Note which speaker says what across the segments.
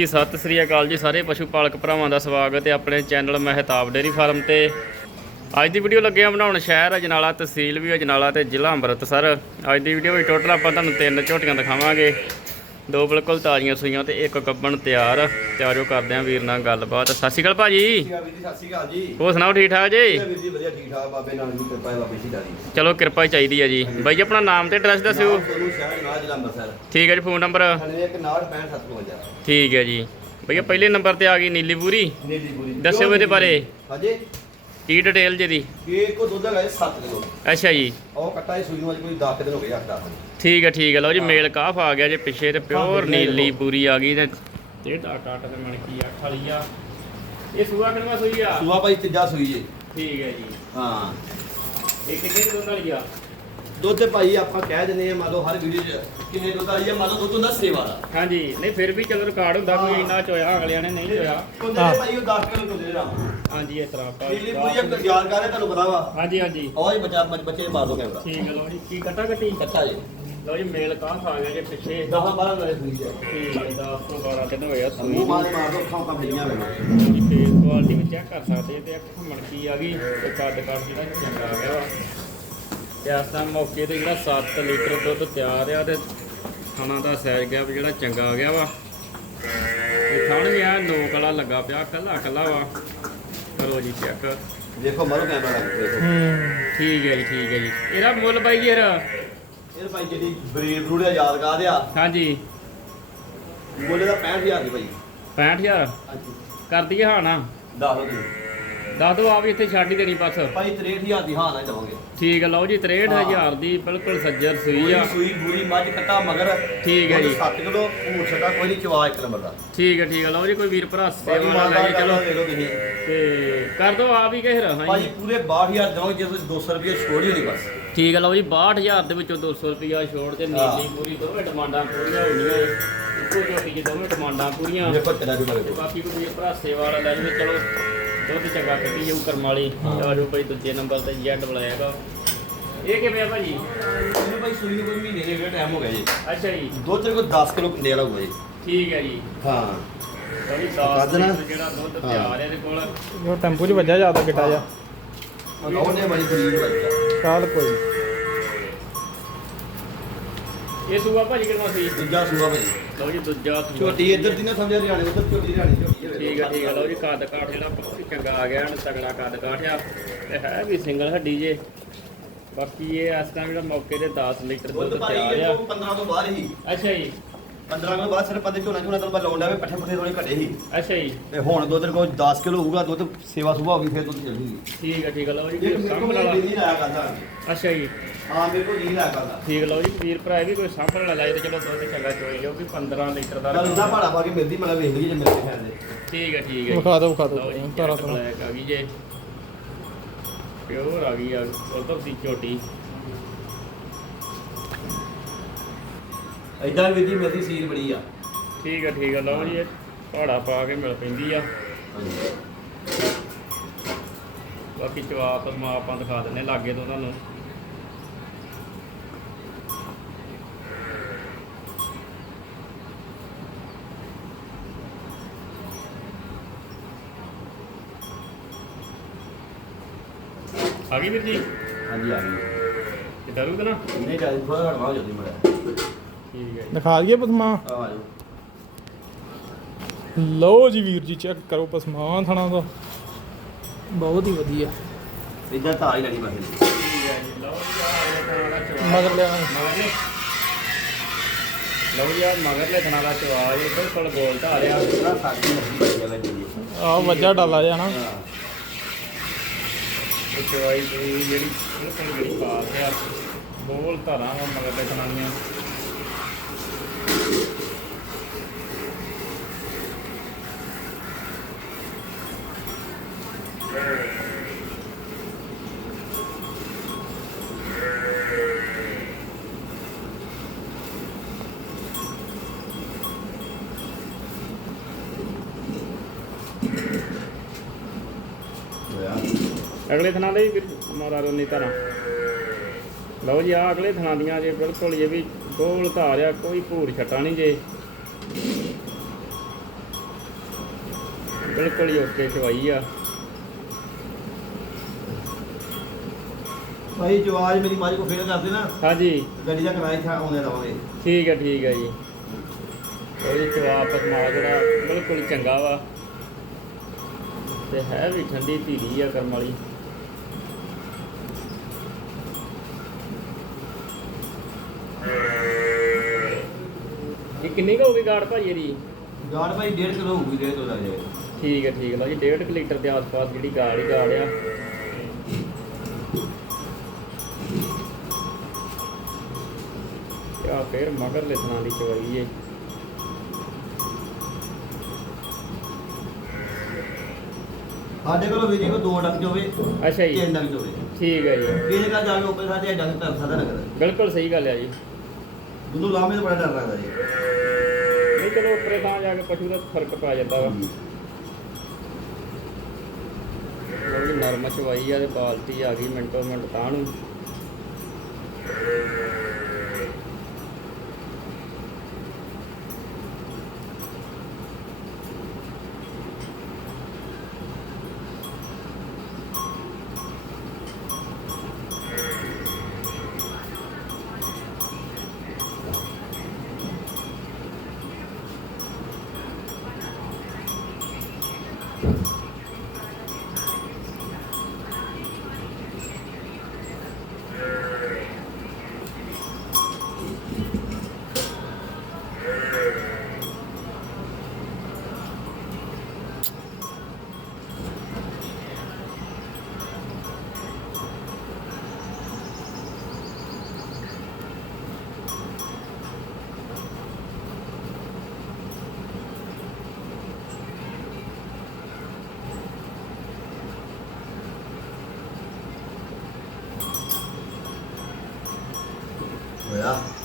Speaker 1: ਜੀ, ਸਤਿ ਸ੍ਰੀ ਅਕਾਲ ਜੀ ਸਾਰੇ ਪਸ਼ੂ ਪਾਲਕ ਭਰਾਵਾਂ ਦਾ ਸਵਾਗਤ ਹੈ ਆਪਣੇ ਚੈਨਲ ਮਹਿਤਾਬ ਡੇਰੀ ਫਾਰਮ ਤੇ। ਅੱਜ ਦੀ ਵੀਡੀਓ ਲੱਗੇ ਆ ਬਣਾਉਣ ਸ਼ਹਿਰ ਅਜਨਾਲਾ ਤਹਿਸੀਲ ਵੀ ਅਜਨਾਲਾ ਤੇ ਜ਼ਿਲ੍ਹਾ ਅੰਮ੍ਰਿਤਸਰ। ਅੱਜ ਦੀ ਵੀਡੀਓ ਵਿੱਚ ਟੋਟਲ ਆਪਾਂ ਤੁਹਾਨੂੰ ਤਿੰਨ ਝੋਟੀਆਂ ਦਿਖਾਵਾਂਗੇ। ਦੋ ਬਿਲਕੁਲ ਤਾਜ਼ੀਆਂ ਸੂਈਆਂ ਤੇ ਇੱਕ ਕੱਬਣ ਤਿਆਰ। ਤਿਆਰੋ ਕਰਦੇ ਆ ਵੀਰ ਨਾਲ ਗੱਲਬਾਤ। ਸਤਿ ਸ਼੍ਰੀ ਅਕਾਲ ਭਾਜੀ। ਹੋਰ ਸੁਣਾਓ ਠੀਕ ਠਾਕ ਜੀ?
Speaker 2: ਹੈ
Speaker 1: ਚਲੋ ਕਿਰਪਾ ਹੀ ਚਾਹੀਦੀ ਹੈ ਜੀ। ਬਾਈ ਆਪਣਾ ਨਾਮ ਤੇ ਐਡਰੈਸ ਦੱਸਿਓ। ਠੀਕ ਹੈ ਜੀ ਫੋਨ ਨੰਬਰ
Speaker 2: 9165
Speaker 1: ਠੀਕ ਹੈ ਜੀ। ਭਈਆ ਪਹਿਲੇ ਨੰਬਰ ਤੇ ਆ ਗਈ ਨੀਲੀ ਪੂਰੀ
Speaker 2: ਨੀਲੀ ਪੂਰੀ
Speaker 1: ਦੱਸਿਓ ਇਹਦੇ ਬਾਰੇ।
Speaker 2: ਹਾਂਜੀ।
Speaker 1: ਕੀ ਡਿਟੇਲ ਜੀ ਦੀ
Speaker 2: ਇਹ ਕੋ ਦੁੱਧ ਹੈਗਾ 7 ਕਿਲੋ।
Speaker 1: ਅੱਛਾ ਜੀ।
Speaker 2: ਉਹ ਕੱਟਾ ਹੀ ਸੂਈ ਨੂੰ ਅੱਜ ਕੋਈ 10 ਦਿਨ ਹੋ ਗਏ 8 10
Speaker 1: ਠੀਕ ਹੈ ਠੀਕ ਹੈ। ਲਓ ਜੀ ਮੇਲ ਕਾਫ ਆ ਗਿਆ ਜੇ ਪਿੱਛੇ ਤੇ ਪਿਓਰ ਨੀਲੀ। ਪੂਰੀ ਆ ਗਈ ਤੇ ਇਹ ਟਾ ਟਾਟ ਤੇ ਮਣਕੀ ਅੱਖ ਵਾਲੀ ਆ। ਇਹ ਸੂਆ ਕਿੰਨਾ ਸੂਈ ਆ?
Speaker 2: ਸੂਆ ਭਾਈ ਤੀਜਾ ਸੂਈ ਜੇ।
Speaker 1: ਠੀਕ ਹੈ ਜੀ।
Speaker 2: ਹਾਂ।
Speaker 1: ਇਹ ਕਿੰਨੇ ਕੁ ਦੁੱਧ ਵਾਲੀ ਆ?
Speaker 2: ਦੁੱਧ ਤੇ ਭਾਈ ਆਪਾਂ ਕਹਿ ਦਿੰਦੇ ਆ ਮੰਨ ਲਓ ਹਰ ਵੀਡੀਓ 'ਚ ਕਿੰਨੇ ਦੁੱਧ ਆਈ ਹੈ ਮੰਨ ਲਓ ਦੁੱਧ ਹੁੰਦਾ ਸੇਵਾ ਦਾ।
Speaker 1: ਹਾਂਜੀ ਨਹੀਂ ਫਿਰ ਵੀ ਚਲੋ ਰਿਕਾਰਡ ਹੁੰਦਾ ਕੋਈ
Speaker 2: ਹਾਂ।
Speaker 1: ਇੰਨਾ ਚੋਇਆ ਅਗਲਿਆਂ ਨੇ ਨਹੀਂ ਚੋਇਆ।
Speaker 2: ਉਹਦੇ ਤੇ ਭਾਈ ਉਹ 10 ਕਿਲੋ ਦੁੱਧ ਜਿਹੜਾ
Speaker 1: ਹਾਂਜੀ ਇਸ ਤਰ੍ਹਾਂ ਆਪਾਂ
Speaker 2: ਨੀਲੀ ਪੂਰੀ ਇੱਕ ਗਿਆਨ ਕਰ ਰਿਹਾ ਤੁਹਾਨੂੰ ਪਤਾ ਵਾ।
Speaker 1: ਹਾਂਜੀ ਹਾਂਜੀ।
Speaker 2: ਉਹ ਜੀ ਬੱਚਾ ਬੱਚੇ ਮਾਰ ਦੋ ਕੈਮਰਾ।
Speaker 1: ਠੀਕ ਹੈ ਲਓ ਜੀ ਕੀ ਕੱਟਾ ਕੱਟੀ?
Speaker 2: ਕੱਟਾ ਜੀ।
Speaker 1: ਲਓ ਜੀ ਮੇਲ ਕਾਫ ਆ ਗਿਆ ਜੇ ਪਿੱਛੇ।
Speaker 2: 10 12 ਨਾਲੇ ਸੂਈ ਹੈ
Speaker 1: ਠੀਕ ਹੈ 10 ਤੋਂ 12 ਦਿਨ ਹੋਏ ਆ ਸੂਈ
Speaker 2: ਮੂੰਹ
Speaker 1: ਨੂੰ।
Speaker 2: ਮਾਰ ਮਾਰ ਦੋ ਖਾਂ ਕੰਮ ਡੀਆਂ ਵੇਖੋ
Speaker 1: ਜੀ ਫੇਸ ਕੁਆਲਿਟੀ ਵੀ ਚੈੱਕ ਕਰ ਸਕਦੇ ਤੇ ਅੱਖ ਮਣਕੀ ਆ ਗਈ ਤੇ ਕੱਦ ਕੱਦ ਜਿਹੜਾ ਚੰਗਾ ਆ ਗਿਆ ਵਾ। ਤੇ ਇਸ ਟਾਈਮ ਮੌਕੇ ਤੇ ਜਿਹੜਾ 7 ਲੀਟਰ ਦੁੱਧ ਤਿਆਰ ਆ ਤੇ ਖਾਣਾ ਦਾ ਸਾਈਜ਼ ਗਿਆ ਵੀ ਜਿਹੜਾ ਚੰਗਾ ਆ ਗਿਆ ਵਾ। ਤੇ ਥਣ ਵੀ ਆ ਨੋਕ ਵਾਲਾ ਲੱਗਾ ਪਿਆ ਕੱਲਾ ਕੱਲਾ ਵਾ। ਕਰੋ ਜੀ ਚੈੱਕ
Speaker 2: ਦੇਖੋ ਮਾਰੋ ਕੈਮਰਾ ਦੇਖੋ।
Speaker 1: ਠੀਕ ਹੈ ਜੀ ਠੀਕ ਹੈ ਜੀ। ਇਹਦਾ ਮੁੱਲ ਬਾਈ ਜੀ ਇਹਦਾ
Speaker 2: ਇਹ ਭਾਈ ਜਿਹੜੀ ਬਰੀਡ ਬਰੂਡ ਯਾਦਗਾਰ ਆ।
Speaker 1: ਹਾਂਜੀ।
Speaker 2: ਮੁੱਲ ਦਾ 65000 ਦੀ ਭਾਈ।
Speaker 1: 65000
Speaker 2: ਹਾਂਜੀ।
Speaker 1: ਕਰ ਦਈਏ ਹਾਂ ਨਾ
Speaker 2: ਦੱਸ ਤੁਸੀਂ।
Speaker 1: ਦੱਸ ਦਿਓ ਆ ਵੀ ਇੱਥੇ ਛੱਡ ਹੀ ਦੇਣੀ ਬਸ।
Speaker 2: ਭਾਈ 63000 ਦੀ ਹਾਂ ਨਾ ਦਵਾਂਗੇ
Speaker 1: ਠੀਕ ਹੈ ਲਓ ਜੀ 63000 ਦੀ ਬਿਲਕੁਲ ਸੱਜਰ ਸੂਈ ਆ।
Speaker 2: ਸੂਈ ਬੂਰੀ ਮੱਝ ਕੱਟਾ ਮਗਰ।
Speaker 1: ਠੀਕ ਹੈ ਜੀ।
Speaker 2: 7 ਕਿਲੋ ਉਹ ਛੱਡਾ ਕੋਈ ਨਹੀਂ ਚਵਾ ਇੱਕ ਨੰਬਰ ਦਾ।
Speaker 1: ਠੀਕ ਹੈ ਠੀਕ ਹੈ ਲਓ ਜੀ ਕੋਈ ਵੀਰ ਭਰਾ ਸੇਵਾ ਨਾਲ ਲੈ
Speaker 2: ਮਾਲਦਾ
Speaker 1: ਕੇ ਚਲੋ।
Speaker 2: ਦੇ ਲਓ ਤੁਸੀਂ।
Speaker 1: ਤੇ ਕਰ ਦੋ ਆ ਵੀ ਕਹਿ ਰਹਾ
Speaker 2: ਭਾਈ
Speaker 1: ਜੀ
Speaker 2: ਪੂਰੇ 62000 ਦਵਾਂਗੇ ਜੇ ਤੁਸੀਂ 200 ਰੁਪਏ ਛੋੜ ਹੀ ਨਹੀਂ ਬਸ।
Speaker 1: ਠੀਕ ਹੈ ਲਓ ਜੀ 62000 ਦੇ ਵਿੱਚੋਂ 200 ਰੁਪਿਆ ਛੋੜ ਤੇ ਨੀਲੀ
Speaker 2: ਹਾਂ।
Speaker 1: ਪੂਰੀ ਦੋਵੇਂ ਡਿਮਾਂਡਾਂ ਪੂਰੀਆਂ ਹੋਣੀਆਂ ਇੱਕੋ ਝੋਟੀ ਚ ਦੋਵੇਂ ਡਿਮਾਂਡਾਂ ਪੂਰੀਆਂ।
Speaker 2: ਦੇਖੋ ਕਿੰਨਾ ਜੁੜਾ
Speaker 1: ਤੇ
Speaker 2: ਵੇਖੋ
Speaker 1: ਬਾਕੀ ਕੋਈ ਵੀਰ ਭਰਾ ਸੇਵਾ ਵਾਲਾ ਲੈ ਜਵੇ ਚਲੋ। ਦੁੱਧ ਚੰਗਾ ਕੱਢੀ ਜਾਊ ਕਰਮ ਵਾਲੀ।
Speaker 2: ਹਾਂ।
Speaker 1: ਆ ਜੋ ਭਾਈ ਦੂਜੇ ਨੰਬਰ ਤੇ ਜੈਡ ਬੁਲਾਏਗਾ ਇਹ ਕਿਵੇਂ ਆ ਭਾਜੀ?
Speaker 2: ਇਹਨੂੰ ਭਾਈ ਸੂਈ ਨੂੰ ਕੋਈ ਮਹੀਨੇ ਦੇ ਵੇਟ ਟਾਈਮ ਹੋ ਗਿਆ ਜੀ।
Speaker 1: ਅੱਛਾ ਜੀ।
Speaker 2: ਦੁੱਧ ਤੇ ਕੋਈ 10 ਕਿਲੋ ਕੰਡੇ ਵਾਲਾ ਹੋਊਗਾ ਜੀ।
Speaker 1: ਠੀਕ ਹੈ ਜੀ।
Speaker 2: ਹਾਂ।
Speaker 1: ਲਓ ਜੀ
Speaker 2: ਕੱਢ
Speaker 1: 10
Speaker 2: ਦੇਣਾ?
Speaker 1: ਲੀਟਰ ਜਿਹੜਾ ਦੁੱਧ
Speaker 2: ਹਾਂ।
Speaker 1: ਤਿਆਰ ਹੈ। ਇਹਦੇ ਕੋਲ।
Speaker 3: ਉਹ ਟੈਂਪੂ 'ਚ ਵੱਜਾ ਜ਼ਿਆਦਾ ਗਿੱਟਾ ਜਾ
Speaker 2: ਉਹਨੇ ਬੜੀ ਖਰੀਦ ਲੱਗਾ
Speaker 3: ਚੱਲ ਕੋਈ ਨੀ।
Speaker 1: ਇਹ ਸੂਆ ਭਾਜੀ ਕਿੰਨਾ ਸੀ?
Speaker 2: ਦੂਜਾ ਸੂਆ ਭਾਈ।
Speaker 1: ਲਓ ਜੀ ਦੂਜਾ ਸੂਆ।
Speaker 2: ਛੋਟੀ ਇੱਧਰ ਦੀ ਨਾ ਸਮਝਿਆ ਹਰਿਆਣੇ ਉੱਧਰ ਛੋਟੀ ਹੈ
Speaker 1: ਠੀਕ ਹੈ ਠੀਕ ਹੈ ਲਓ ਜੀ ਕੱਦ ਕਾਠ ਜਿਹੜਾ ਹੀ ਚੰਗਾ ਆ ਗਿਆ ਹਨ ਤਗੜਾ ਕੱਦ ਕਾਠ ਆ ਤੇ ਹੈ ਵੀ ਸਿੰਗਲ ਹੱਡੀ ਜੇ। ਬਾਕੀ ਇਹ ਇਸ ਟਾਈਮ ਜਿਹੜਾ ਮੌਕੇ ਤੇ 10 ਲੀਟਰ
Speaker 2: ਦੁੱਧ
Speaker 1: ਤਿਆਰ ਆ।
Speaker 2: ਇਹ 15 ਤੋਂ ਬਾਅਦ ਹੀ।
Speaker 1: ਅੱਛਾ ਜੀ।
Speaker 2: 15 ਤੋਂ ਬਾਅਦ ਸਿਰ ਪੱਤੇ ਝੋਨਾ ਝੋਨਾ ਤੋਂ ਲਾਉਂਦਾ ਵੇ ਪੱਠੇ ਪੁੱਠੇ ਥੋੜੇ ਘਟੇ ਸੀ।
Speaker 1: ਅੱਛਾ ਜੀ।
Speaker 2: ਤੇ ਹੁਣ ਦੁੱਧ ਕੋਈ 10 ਕਿਲੋ ਹੋਊਗਾ ਦੁੱਧ ਸੇਵਾ ਸੁਭਾ ਹੋ ਗਈ ਫਿਰ ਦੁੱਧ ਚੱਲੂਗੀ।
Speaker 1: ਠੀਕ ਹੈ ਠੀਕ ਹੈ ਲਓ ਜੀ
Speaker 2: ਇਹ ਮੇਰੇ ਕੋਲ ਨਹੀਂ ਕਰਦਾ।
Speaker 1: ਅੱਛਾ ਜੀ।
Speaker 2: ਹਾਂ ਮੇਰੇ ਕੋਲ ਨਹੀਂ ਲਾਇਆ ਕਰਦਾ।
Speaker 1: ਠੀਕ ਲਓ ਜੀ ਵੀਰ ਭਰਾ ਇਹ ਵੀ ਕੋਈ ਸਾਂਭਣ ਵਾਲਾ ਲਾਏ ਤੇ ਚਲੋ ਦੁੱਧ ਚੰਗਾ ਚੋਈ ਜਾਊਗੀ 15 ਲੀਟਰ ਦਾ।
Speaker 2: ਚੱਲ ਉਹਦਾ ਭਾੜਾ ਪਾ ਕੇ ਮਿਲਦੀ ਮੈਂ ਵੇਖ ਲਈ ਜੇ ਮੇਰੇ ਖਿਆਲ ਦੇ
Speaker 1: ਠੀਕ ਹੈ ਠੀਕ ਹੈ।
Speaker 3: ਵਿਖਾ ਦਿਓ, ਵਿਖਾ ਦਿਓ, ਧਾਰਾ।
Speaker 1: ਬਲੈਕ ਆ ਗਈ ਜੇ। ਪਿਓਰ ਆ ਗਈ ਆ ਉਧਰ ਦੀ ਝੋਟੀ।
Speaker 2: ਐਦਾਂ ਵੀ ਦੀ ਮੇਰੀ ਸੀਲ ਬੜੀ ਆ।
Speaker 1: ਠੀਕ ਹੈ ਠੀਕ ਹੈ ਲਓ ਜੀ ਇਹ ਪਹਾੜਾ ਪਾ ਕੇ ਮਿਲ ਪੈਂਦੀ ਆ। ਬਾਕੀ ਜਵਾਬ ਮਾ ਆਪਾਂ ਦਿਖਾ ਦਿੰਨੇ ਲਾਗੇ ਤੋਂ ਤੁਹਾਨੂੰ। ਆ ਗਈ ਵੀਰ ਜੀ?
Speaker 2: ਹਾਂਜੀ ਆ ਗਈ।
Speaker 1: ਇਹ ਡਰੂ ਨਾ
Speaker 2: ਨਹੀਂ ਜਾਈ ਥੋੜਾ ਹਟਵਾ ਜਲਦੀ ਮੜਾ
Speaker 1: ਠੀਕ ਹੈ
Speaker 3: ਦਿਖਾ ਦਈਏ ਪਸਮਾ।
Speaker 2: ਆ ਜਾਓ
Speaker 3: ਲਓ ਜੀ ਵੀਰ ਜੀ ਚੈੱਕ ਕਰੋ ਪਸਮਾ ਥਣਾ ਦਾ। ਬਹੁਤ ਹੀ ਵਧੀਆ।
Speaker 2: ਇਦਾਂ ਤਾਂ ਆ ਹੀ ਲੈਣੀ ਬਾਕੀ
Speaker 1: ਠੀਕ ਹੈ ਜੀ ਲਓ ਜੀ ਆਹ ਇਹ ਥਾਂ ਦਾ ਚਵਾ
Speaker 3: ਮਗਰ ਲਿਆ
Speaker 1: ਲਓ ਜੀ ਆਹ ਮਗਰਲੇ ਥਣਾ ਦਾ ਚਵਾ ਇਹ ਬਿਲਕੁਲ ਗੋਲ ਢਾ ਰਿਹਾ
Speaker 2: ਪੂਰਾ ਸਾਡੀ ਮੱਛੀ ਬੜੀ ਆ ਲੱਗੀ ਜੀ
Speaker 3: ਆ ਵੱਜਾ ਡਾਲਾ ਜਾ ਨਾ।
Speaker 2: ਹਾਂ।
Speaker 1: ਇਹ ਚਵਾਈ ਦੀ ਜਿਹੜੀ ਬਿਲਕੁਲ ਜਿਹੜੀ ਪਾਸ ਆ ਗੋਲ ਧਾਰਾਂ ਵਾ ਮਗਰਲੇ ਥਣਾ ਦੀਆਂ। ਅਗਲੇ ਥਣਾ ਦੇ ਵੀ ਮਾਰਾ ਰੋਨੀ ਧਾਰਾਂ। ਲਓ ਜੀ ਆ ਅਗਲੇ ਥਣਾ ਦੀਆਂ ਜੇ ਬਿਲਕੁਲ ਇਹ ਵੀ ਗੋਲ ਧਾਰਿਆ ਕੋਈ ਭੂਰ ਛਟਾ ਨਹੀਂ ਜੇ। ਬਿਲਕੁਲ ਹੀ ਓਕੇ ਚਵਾਈ ਆ।
Speaker 2: ਭਾਈ ਜਵਾਜ ਮੇਰੀ ਮਾਰੀ ਕੋ ਫੇਰ ਕਰਦੇ ਨਾ
Speaker 1: ਹਾਂਜੀ।
Speaker 2: ਗੱਡੀ ਦਾ ਕਿਰਾਇਆ ਇੱਥੇ ਆਉਂਦੇ ਰਵਾਂਗੇ
Speaker 1: ਠੀਕ ਹੈ ਠੀਕ ਹੈ ਜੀ। ਉਹਦੀ ਜਵਾਬ ਪਸਮਾ ਜਿਹੜਾ ਬਿਲਕੁਲ ਚੰਗਾ ਵਾ। ਤੇ ਹੈ ਵੀ ਠੰਡੀ ਧੀਰੀ ਆ ਕਰਮ ਵਾਲੀ। ਕਿੰਨੀ ਕੁ ਹੋ ਗਈ ਗਾੜ ਭਾਜੀ ਇਹਦੀ?
Speaker 2: ਗਾੜ ਭਾਈ 1.5 ਕਿਲੋ ਹੋਊਗੀ 1.5 ਕਿਲੋ ਲੱਗ ਜਾਏਗਾ
Speaker 1: ਠੀਕ ਹੈ ਠੀਕ ਹੈ। ਲਓ ਜੀ 1.5 ਲੀਟਰ ਦੇ ਆਸ-ਪਾਸ ਜਿਹੜੀ ਗਾੜ ਹੀ ਗਾੜ ਆ। ਆ ਫੇਰ ਮਗਰ ਲਿਖਣਾ ਦੀ ਚਵਾਈ ਏ।
Speaker 2: ਸਾਡੇ ਕੋਲ ਵੀਡੀਓ ਕੋ ਦੋ ਡੰਗ ਹੋਵੇ
Speaker 1: ਅੱਛਾ ਜੀ।
Speaker 2: ਤਿੰਨ ਡੰਗ ਹੋਵੇ
Speaker 1: ਠੀਕ ਹੈ ਜੀ।
Speaker 2: ਕਿਹਨੇ ਕਾ ਜਾ ਕੇ ਉੱਪਰ ਸਾਡੇ ਡੰਗ ਕਰ ਸਕਦਾ ਨਗਰ।
Speaker 1: ਬਿਲਕੁਲ ਸਹੀ ਗੱਲ ਹੈ ਜੀ।
Speaker 2: ਦੁੱਧ ਲਾਮੇ ਤੋਂ ਬੜਾ ਡਰ ਲੱਗਦਾ ਜੀ।
Speaker 1: ਜਾ ਕੇ ਪਸ਼ੂ ਦਾ ਫ਼ਰਕ ਪੈ ਜਾਂਦਾ ਵਾ। ਉਹ ਨਰਮ ਚਵਾਈ ਆ ਤੇ ਬਾਲਟੀ ਆ ਗਈ ਮਿੰਟੋ ਮਿੰਟ ਤਾਂ ਨੂੰ। Wala.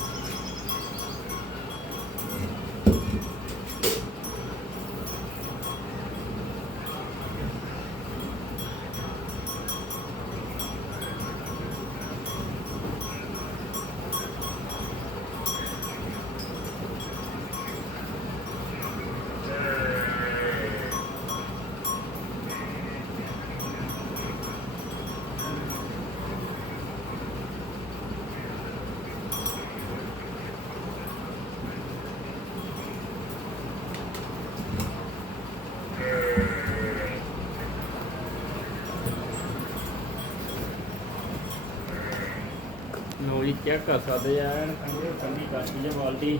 Speaker 1: ਜੀ ਚੈੱਕ ਕਰ ਸਕਦੇ ਆ ਐਨ ਕੰਗੇ ਕੰਗੀ ਕਾਟੀ ਜੇ ਬਾਲਟੀ।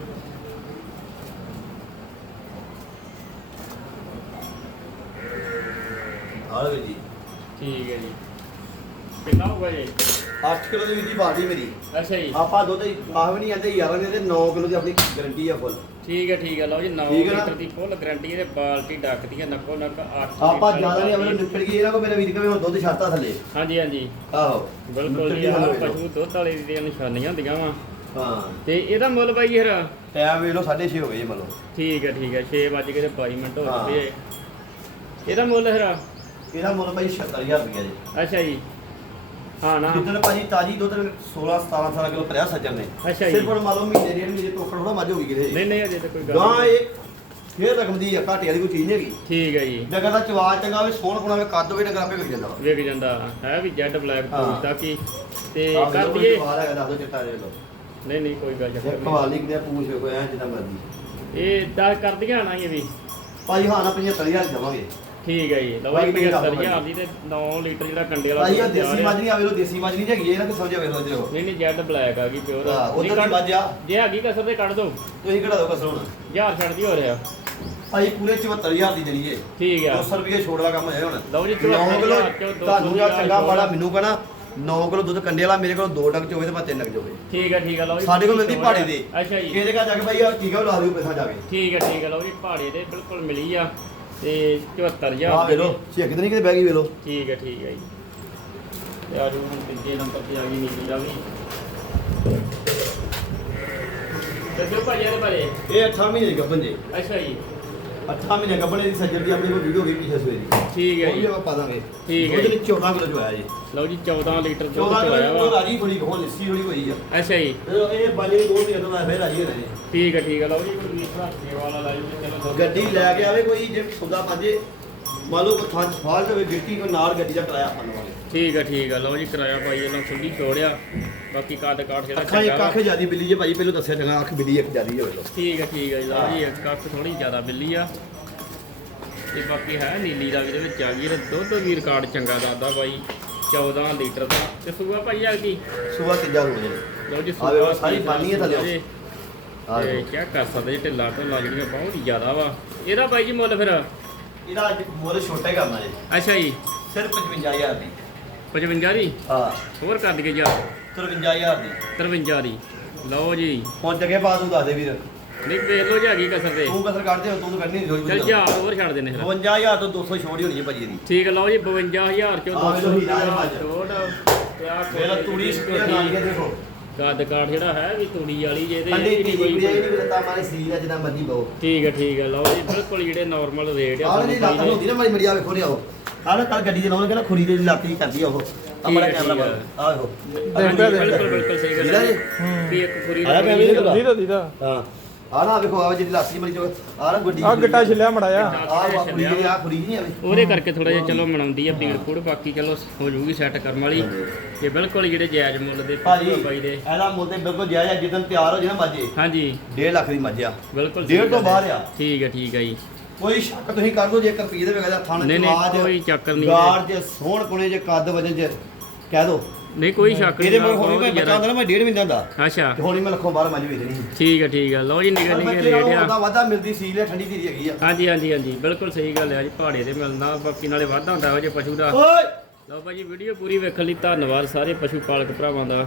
Speaker 2: ਹਾਲ ਵੀ ਜੀ।
Speaker 1: ਠੀਕ ਹੈ ਜੀ। ਕਿੰਨਾ ਹੋਊਗਾ ਜੀ?
Speaker 2: 8 ਕਿਲੋ ਦੀ ਵੀਦੀ ਬਾਦੀ ਮੇਰੀ।
Speaker 1: ਅੱਛਾ ਜੀ।
Speaker 2: ਆਪਾਂ ਦੁੱਧ ਆਹ ਵੀ ਨਹੀਂ ਜਾਂਦੇ 11 ਨੇ ਤੇ 9 ਕਿਲੋ ਦੀ ਆਪਣੀ ਗਾਰੰਟੀ ਆ ਫੁੱਲ
Speaker 1: ਠੀਕ ਹੈ ਠੀਕ ਹੈ ਲਓ ਜੀ 9
Speaker 2: ਠੀਕ ਹੈ ਨਾ?
Speaker 1: ਲੀਟਰ ਦੀ ਫੁੱਲ ਗਾਰੰਟੀ ਇਹਦੇ ਬਾਲਟੀ ਡੱਕਦੀ ਹੈ ਨੱਕੋ ਨੱਕ 8
Speaker 2: ਆਪਾਂ ਜ਼ਿਆਦਾ ਨਹੀਂ ਆਪਣੇ ਨਿਪਟ ਗਈ ਇਹਨਾਂ ਕੋ ਮੇਰਾ ਵੀਰ ਕਵੇ ਹੁਣ ਦੁੱਧ ਛੱਡਤਾ ਥੱਲੇ।
Speaker 1: ਹਾਂਜੀ ਹਾਂਜੀ।
Speaker 2: ਆਹੋ।
Speaker 1: ਬਿਲਕੁਲ ਜੀ ਆਹ ਪਸ਼ੂ ਦੁੱਧ ਵਾਲੇ ਦੀਆਂ ਨਿਸ਼ਾਨੀਆਂ ਹੁੰਦੀਆਂ ਵਾ।
Speaker 2: ਹਾਂ।
Speaker 1: ਤੇ ਇਹਦਾ ਮੁੱਲ ਬਾਈ ਫਿਰ?
Speaker 2: ਟਾਈਮ ਵੇਖ ਲਓ 6:30 ਹੋ ਗਏ ਜੀ ਮੰਨ
Speaker 1: ਠੀਕ ਹੈ ਠੀਕ ਹੈ 6 ਵੱਜ ਕੇ ਤੇ 22 ਮਿੰਟ ਹੋ
Speaker 2: ਹਾਂ।
Speaker 1: ਚੁੱਕੇ ਇਹਦਾ ਮੁੱਲ ਫਿਰ?
Speaker 2: ਇਹਦਾ ਮੁੱਲ ਭਾਈ 76000 ਰੁਪਇਆ ਜੀ।
Speaker 1: ਅੱਛਾ ਜੀ। ਹਾਂ ਨਾ
Speaker 2: ਜਿੱਦਣ ਭਾਜੀ ਤਾਜੀ ਦੁੱਧ 16 17 18 ਕਿਲੋ ਭਰਿਆ ਸੱਜਣ ਨੇ।
Speaker 1: ਅੱਛਾ ਜੀ।
Speaker 2: ਸਿਰਫ ਹੁਣ ਮੰਨ ਲਓ ਮਹੀਨੇ ਡੇਢ ਮਹੀਨੇ ਥੋੜਾ ਮੱਝ ਹੋ ਗਈ ਕਿਤੇ।
Speaker 1: ਨਹੀਂ ਨਹੀਂ ਅਜੇ ਤਾਂ ਕੋਈ ਗੱਲ
Speaker 2: ਗਾਂ
Speaker 1: ਨਹੀਂ।
Speaker 2: ਇਹ ਫੇਰ ਰਕਮ ਦੀ ਆ ਘਾਟੇ ਵਾਲੀ ਕੋਈ ਚੀਜ਼ ਨਹੀਂ ਹੈਗੀ।
Speaker 1: ਠੀਕ ਹੈ ਜੀ।
Speaker 2: ਡੰਗਰ ਦਾ ਚਵਾ ਚੰਗਾ ਹੋਵੇ ਸੋਹਣ ਪੁਣਾ ਹੋਵੇ ਕੱਦ ਹੋਵੇ ਡੰਗਰ ਆਪੇ ਵਿਕ ਜਾਂਦਾ ਵਾ।
Speaker 1: ਵਿਕ ਜਾਂਦਾ। ਹੈ ਵੀ ਜੈਡ ਬਲੈਕ
Speaker 2: ਹਾਂ।
Speaker 1: ਪੂਛਦਾ ਕੀ ਤੇ
Speaker 2: ਆਹ
Speaker 1: ਕਰ
Speaker 2: ਵੇਖੋ
Speaker 1: ਦਈਏ
Speaker 2: ਜਵਾਰ ਹੈਗਾ ਦੱਸ ਦਿਓ ਚਿੱਟਾ ਦੇ ਲੋ
Speaker 1: ਨਹੀਂ ਨਹੀਂ ਕੋਈ ਗੱਲ
Speaker 2: ਇਹ
Speaker 1: ਚੱਕਰ ਨਹੀਂ।
Speaker 2: ਕਵਾਲੀ ਕਿਤੇ ਪੂਛ ਵੇਖੋ ਐ ਜਿੱਦਾਂ ਮਰਦੀ
Speaker 1: ਇਹ ਦਸ ਕਰ ਦਈਆਂ ਨਾ ਇਹ ਵੀ।
Speaker 2: ਭਾਈ ਹਾਂ ਨਾ 75000 ਦੇਵਾਂਗੇ।
Speaker 1: ਠੀਕ ਹੈ ਜੀ। ਲਓ
Speaker 2: ਬਾਈ
Speaker 1: ਜੀ
Speaker 2: ਕਿੰਨੀ ਦੱਸ
Speaker 1: 75000 ਦੀ ਤੇ 9 ਲੀਟਰ ਜਿਹੜਾ ਕੰਡੇ ਵਾਲਾ
Speaker 2: ਭਾਈ ਆ ਦੇਸੀ। ਮੱਝ ਨਹੀਂ ਆਵੇ ਲੋ ਦੇਸੀ ਮੱਝ ਨਹੀਂ ਹੈਗੀ ਇਹਨਾਂ ਕਿ ਸਮਝਿਆ ਵੇਖ ਲੋ ਇਧਰੋ
Speaker 1: ਨਹੀਂ ਨਹੀਂ ਜੈਡ ਬਲੈਕ ਆ ਗਈ ਪਿਓਰ
Speaker 2: ਹਾਂ ਉਧਰ ਦੀ ਮੱਝ ਆ।
Speaker 1: ਜੇ ਹੈਗੀ ਕਸਰ ਤੇ ਕੱਢ ਦੋ
Speaker 2: ਤੁਸੀਂ ਕਿਹੜਾ ਦੋ ਕਸਰ ਹੋਣਾ
Speaker 1: ਹਜ਼ਾਰ ਛੱਡ ਦੀ ਹੋ ਰਿਹਾ
Speaker 2: ਭਾਈ ਪੂਰੇ 74000 ਦੀ ਦੇਣੀ ਏ।
Speaker 1: ਠੀਕ ਆ।
Speaker 2: 200 ਰੁਪਏ ਛੋੜ ਕੰਮ ਹੋਇਆ ਹੁਣ।
Speaker 1: ਲਓ ਜੀ
Speaker 2: 9 ਕਿਲੋ
Speaker 1: 74,000 ਚੋਂ 200
Speaker 2: ਤੁਹਾਨੂੰ ਜਾਂ ਚੰਗਾ। ਬੜਾ ਮੈਨੂੰ ਕਹਣਾ 9 ਕਿਲੋ ਦੁੱਧ ਕੰਡੇ ਵਾਲਾ ਮੇਰੇ ਕੋਲ 2 ਟੱਕ ਚ ਹੋਵੇ ਤੇ ਮੈਂ 3 ਟੱਕ ਚ ਹੋਵੇ
Speaker 1: ਠੀਕ ਹੈ ਠੀਕ ਹੈ ਲਓ ਜੀ।
Speaker 2: ਸਾਡੇ ਕੋਲ ਮਿਲਦੀ ਪਹਾੜੇ ਦੇ
Speaker 1: ਅੱਛਾ ਜੀ।
Speaker 2: ਇਹਦੇ ਘਰ ਜਾ ਕੇ ਭਾਈ ਆ ਟੀਕਾ ਲਾ ਦਿਓ ਪੈਸਾ ਜਾ ਕੇ।
Speaker 1: ਠੀਕ ਹੈ ਠੀਕ ਹੈ ਲਓ ਜੀ ਪਹਾੜੇ ਦੇ ਬਿਲਕੁਲ ਮਿਲੀ ਆ। ਤੇ 74000
Speaker 2: ਆ ਵੇ ਲੋ ਛੇਕ ਨਹੀਂ ਕਿਤੇ ਬਹਿ ਗਈ ਵੇ ਲੋ
Speaker 1: ਠੀਕ ਹੈ ਠੀਕ ਹੈ ਜੀ। ਤੇ ਆ ਜਾਓ ਹੁਣ ਤੀਜੇ ਨੰਬਰ ਤੇ ਆ ਗਈ ਨੀਲੀ ਦਾ ਵੀ ਦੱਸੋ ਭਾਜੀ ਇਹਦੇ ਬਾਰੇ।
Speaker 2: ਇਹ 8 ਮਹੀਨੇ ਦੀ ਗੱਭਣ ਜੇ।
Speaker 1: ਅੱਛਾ ਜੀ।
Speaker 2: 8 ਮਹੀਨੇ ਗੱਭਣ ਦੀ ਸੱਜਣ ਦੀ ਆਪਣੀ ਕੋਈ ਵੀਡੀਓ ਗਈ ਪਿਛੇ ਸਵੇਰ
Speaker 1: ਠੀਕ ਹੈ
Speaker 2: ਉਹ ਵੀ
Speaker 1: ਜੀ।
Speaker 2: ਆਪਾਂ ਪਾ ਦਾਂਗੇ।
Speaker 1: ਠੀਕ ਹੈ
Speaker 2: ਉਹਦੇ
Speaker 1: ਜੀ।
Speaker 2: ਵਿੱਚ 14 ਕਿਲੋ ਚੋਇਆ ਜੀ।
Speaker 1: ਲਓ ਜੀ 14 ਲੀਟਰ ਦੁੱਧ
Speaker 2: 14
Speaker 1: ਚਲਾਇਆ
Speaker 2: ਕਿਲੋ
Speaker 1: ਵਾ।
Speaker 2: ਰਾਜੀ ਥੋੜੀ ਕੋਲ ਲੱਸੀ ਥੋੜੀ ਹੋਈ ਆ।
Speaker 1: ਅੱਛਾ ਜੀ।
Speaker 2: ਇਹ ਬਾਜੀ ਦੋ ਮਹੀਨੇ ਤੋਂ ਮੈਂ ਫੇਰ ਰਾਜੀ ਹੋਣਾ ਜੀ।
Speaker 1: ਠੀਕ ਹੈ ਠੀਕ ਹੈ। ਲਓ ਜੀ ਕੋਈ ਭਰਾ ਸੇਵਾ ਵਾਲਾ ਲੈ ਜੀ ਚਲੋ ਦੁੱਧ-
Speaker 2: ਗੱਡੀ ਲੈ ਕੇ ਆਵੇ ਕੋਈ ਜੇ ਸੌਦਾ ਪਾਜੇ ਮੰਨ ਲਓ ਕੋਈ ਥਾਂ 'ਚ ਫਾਲਟ ਹੋਵੇ ਗਿੱਟੀ ਕੋਈ ਨਾਲ ਗੱਡੀ ਦਾ ਕਿਰਾਇਆ ਆਪਾਂ ਲਵਾਂਗੇ।
Speaker 1: ਠੀਕ ਆ ਠੀਕ ਆ। ਲਓ ਜੀ ਕਿਰਾਇਆ ਭਾਈ ਇਹਨਾਂ ਖੁੱਲੀ ਛੋੜਿਆ। ਬਾਕੀ ਕੱਦ ਕਾਠ ਜਿਹੜਾ
Speaker 2: ਅੱਖਾਂ ਇੱਕ ਅੱਖ ਜਿਆਦੀ ਬਿੱਲੀ ਜੇ ਭਾਈ ਪਹਿਲਾਂ ਦੱਸਿਆ ਚੰਗਾ ਅੱਖ ਬਿੱਲੀ ਇੱਕ ਜਿਆਦੀ ਹੋਵੇ ਲੋ
Speaker 1: ਠੀਕ ਆ ਠੀਕ ਆ ਜੀ ਲਓ ਜੀ ਇੱਕ ਕੱਖ ਥੋੜੀ ਜ਼ਿਆਦਾ ਬਿੱਲੀ ਆ। ਤੇ ਬਾਕੀ ਹੈ ਨੀਲੀ ਦਾ ਵੀ ਇਹਦੇ ਵਿੱਚ ਆ ਗਈ ਤੇ ਦੁੱਧ ਵੀ ਰਿਕਾਰਡ ਚੰਗਾ ਦੱਸਦਾ ਬਾਈ 14 ਲੀਟਰ ਦਾ। ਤੇ ਸੂਆ ਭਾਈ ਆ ਗਈ
Speaker 2: ਸੂਆ ਤੀਜਾ ਹੋ ਗਿਆ
Speaker 1: ਲਓ ਜੀ
Speaker 2: ਆ ਵੇਖੋ,
Speaker 1: ਸੂਆ
Speaker 2: ਸਾਰੀ ਹੈ ਥੱਲੇ।
Speaker 1: ਜੀ। ਤੇ। ਚੈੱਕ ਕਰ ਸਕਦੇ ਜੀ ਢਿੱਲਾ ਢਿੱਲਾ ਜਿਹੜੀਆਂ ਬਹੁਤ ਜ਼ਿਆਦਾ ਵਾ। ਇਹਦਾ ਬਾਈ ਜੀ ਮੁੱਲ ਫਿਰ?
Speaker 2: ਇਹਦਾ ਅੱਜ ਮੁੱਲ ਛੋਟਾ ਹੀ ਕਰਨਾ ਜੀ।
Speaker 1: ਅੱਛਾ ਜੀ।
Speaker 2: ਸਿਰਫ 55000 ਦੀ।
Speaker 1: 55 ਦੀ?
Speaker 2: ਹਾਂ।
Speaker 1: ਹੋਰ ਕਰ ਦਈਏ ਯਾਰ
Speaker 2: 53000 ਦੀ।
Speaker 1: 53 ਦੀ। ਲਓ ਜੀ।
Speaker 2: ਹੁਣ ਜਗੇ ਪਾ ਤੂੰ ਦੱਸ ਦੇ ਵੀਰ।
Speaker 1: ਨਹੀਂ ਵੇਖ ਲਓ ਜਾਗੀ ਕਸਰ ਤੇ।
Speaker 2: ਤੂੰ ਕਸਰ ਕੱਢਦੇ ਹੋ ਤੂੰ ਤਾਂ ਕੱਢਣੀ ਨਹੀਂ
Speaker 1: ਚਲ
Speaker 2: ਹੋਈ
Speaker 1: ਜਾ ਹੋਰ ਛੱਡ ਦਿੰਦੇ ਫਿਰ।
Speaker 2: 55000 ਤੋਂ 200 ਛੋੜ ਹੀ ਹੋਣੀ ਹੈ ਭਾਜੀ ਇਹਦੀ।
Speaker 1: ਠੀਕ ਲਓ ਜੀ 52000 ਚੋਂ
Speaker 2: ਆਹ ਵੇਖ ਲਓ
Speaker 1: 200
Speaker 2: ਹੀਰਾ ਹੈ ਮੱਝ।
Speaker 1: ਛੋੜ ਤੇ ਆ
Speaker 2: ਮੇਰਾ ਤੂੜੀ ਸੁੱਕਿਆ ਨਾਲ ਕੇ ਦੇਖੋ।
Speaker 1: ਗੱਦ ਕਾਠ ਜਿਹੜਾ ਹੈ ਵੀ ਤੂੜੀ ਵਾਲੀ ਜਿਹਦੇ
Speaker 2: ਠੰਡੀ
Speaker 1: ਇਹ
Speaker 2: ਟੀ
Speaker 1: ਨਹੀਂ
Speaker 2: ਵੀ
Speaker 1: ਕੋਈ
Speaker 2: ਇਹ ਨਹੀਂ ਤਾਂ ਮਾਰੇ ਸੀ ਆ ਜਿੰਨਾ ਮਰਜ਼ੀ ਬਹੁ।
Speaker 1: ਠੀਕ ਹੈ ਠੀਕ ਹੈ ਲਓ ਜੀ ਬਿਲਕੁਲ ਜਿਹੜੇ ਨਾਰਮਲ ਰੇਟ ਆ
Speaker 2: ਆਹ ਜੀ ਲੱਤ ਹੁੰਦੀ ਨਾ ਮਾਰੀ ਮੜਿਆ ਵੇਖੋ ਲਿਆਓ ਆਹ। ਕੱਲ ਗੱਡੀ ਦੇ ਲਾਉਣ ਕਹਿੰਦਾ ਖੁਰੀ ਦੇ ਲੱਤ ਹੀ ਕਰਦੀ ਆ ਉਹ। ਆ
Speaker 1: ਹੈ,
Speaker 2: ਕੈਮਰਾ ਆ ਵੇਖੋ।
Speaker 1: ਹਾਂਜੀ, ਬਿਲਕੁਲ ਬਿਲਕੁਲ ਸਹੀ ਗੱਲ ਹੈ।
Speaker 2: ਜੀ?
Speaker 1: ਵੀ ਇੱਕ
Speaker 2: ਵੀ
Speaker 3: ਦੀਦਾ ਦੀਦਾ ਦੀਦਾ।
Speaker 2: ਹਾਂ। ਆ ਨਾ ਵੇਖੋ ਆ ਜਿਹੜੀ ਹੀ ਮਰੀ ਜੋ ਆ ਨਾ ਗੱਡੀ
Speaker 3: ਆ ਗਿੱਟਾ ਛਿਲਿਆ ਮੜਾਇਆ
Speaker 2: ਆ ਖੁਰੀ ਦੇ ਆ ਖੁਰੀ ਨਹੀਂ ਆਵੇ
Speaker 1: ਉਹਦੇ ਕਰਕੇ ਥੋੜਾ ਜਿਹਾ ਚਲੋ ਮਨਾਉਂਦੀ ਆ ਭੀੜ ਫੂੜ ਬਾਕੀ ਚਲੋ ਹੋ ਜੂਗੀ ਸੈੱਟ ਕਰਮ ਵਾਲੀ। ਇਹ ਬਿਲਕੁਲ ਜਿਹੜੇ ਜਾਇਜ਼ ਮੁੱਲ ਦੇ
Speaker 2: ਭਾਜੀ
Speaker 1: ਬਾਈ ਦੇ।
Speaker 2: ਇਹਦਾ ਮੁੱਲ ਤੇ ਬਿਲਕੁਲ ਜਾਇਜ਼ ਆ ਜਿੱਦਨ ਤਿਆਰ ਹੋ ਜੇ ਨਾ ਮਾਝੇ
Speaker 1: ਹਾਂਜੀ।
Speaker 2: 1.5 ਲੱਖ ਦੀ ਮੱਝ ਆ।
Speaker 1: ਬਿਲਕੁਲ
Speaker 2: ਡੇਢ
Speaker 1: ਸਹੀ
Speaker 2: ਤੋਂ
Speaker 1: ਗੱਲ ਹੈ।
Speaker 2: ਬਾਹਰ ਆ।
Speaker 1: ਠੀਕ ਹੈ ਠੀਕ ਹੈ ਜੀ।
Speaker 2: ਕੋਈ ਸ਼ੱਕ ਤੁਸੀਂ ਕਰ ਦੋ ਜੇਕਰ ਪੀ ਦੇ ਵੇਗਾ ਥਣ
Speaker 1: ਨਹੀਂ,
Speaker 2: ਚਵਾਜ
Speaker 1: ਕੋਈ ਚੱਕਰ ਨਹੀਂ
Speaker 2: ਗਾਰ ਜੇ ਸੋਹਣ ਪੁਣੇ ਜੇ ਕੱਦ ਵਜਨ ਜੇ ਕਹਿ ਦੋ।
Speaker 1: ਨਹੀਂ ਕੋਈ ਸ਼ੱਕ
Speaker 2: ਇਹਦੇ
Speaker 1: ਨਹੀਂ
Speaker 2: ਮਗਰ ਹੋਣੀ ਮੈਂ ਬੱਚਾ ਹੁੰਦਾ ਨਾ ਮੈਂ ਡੇਢ ਮਹੀਨੇ ਦਾ।
Speaker 1: ਅੱਛਾ।
Speaker 2: ਤੇ ਹੋਣੀ ਮੈਂ ਲੱਖੋਂ ਬਾਹਰ ਮੱਝ ਵੇਚਣੀ ਸੀ।
Speaker 1: ਠੀਕ ਹੈ ਠੀਕ ਹੈ ਲਓ ਜੀ
Speaker 2: ਬੱਚੇ ਨਾਲ
Speaker 1: ਰੇਟ ਆ।
Speaker 2: ਉਹਦਾ ਵਾਧਾ ਮਿਲਦੀ ਸੀ ਲੈ ਠੰਡੀ ਧੀਰੀ ਹੈਗੀ ਆ।
Speaker 1: ਹਾਂਜੀ ਹਾਂਜੀ ਹਾਂਜੀ। ਬਿਲਕੁਲ ਸਹੀ ਗੱਲ ਹੈ ਜੀ ਪਹਾੜੇ ਤੇ ਮਿਲਣਾ ਬਾਕੀ ਨਾਲੇ ਵਾਧਾ ਹੁੰਦਾ ਇਹੋ ਜਿਹੇ ਪਸ਼ੂ ਦਾ।
Speaker 2: ਓਏ!
Speaker 1: ਲਓ ਭਾਜੀ ਵੀਡੀਓ ਪੂਰੀ ਵੇਖਣ ਲਈ ਧੰਨਵਾਦ ਸਾਰੇ ਪਸ਼ੂ ਪਾਲਕ ਭਰਾਵਾਂ ਦਾ।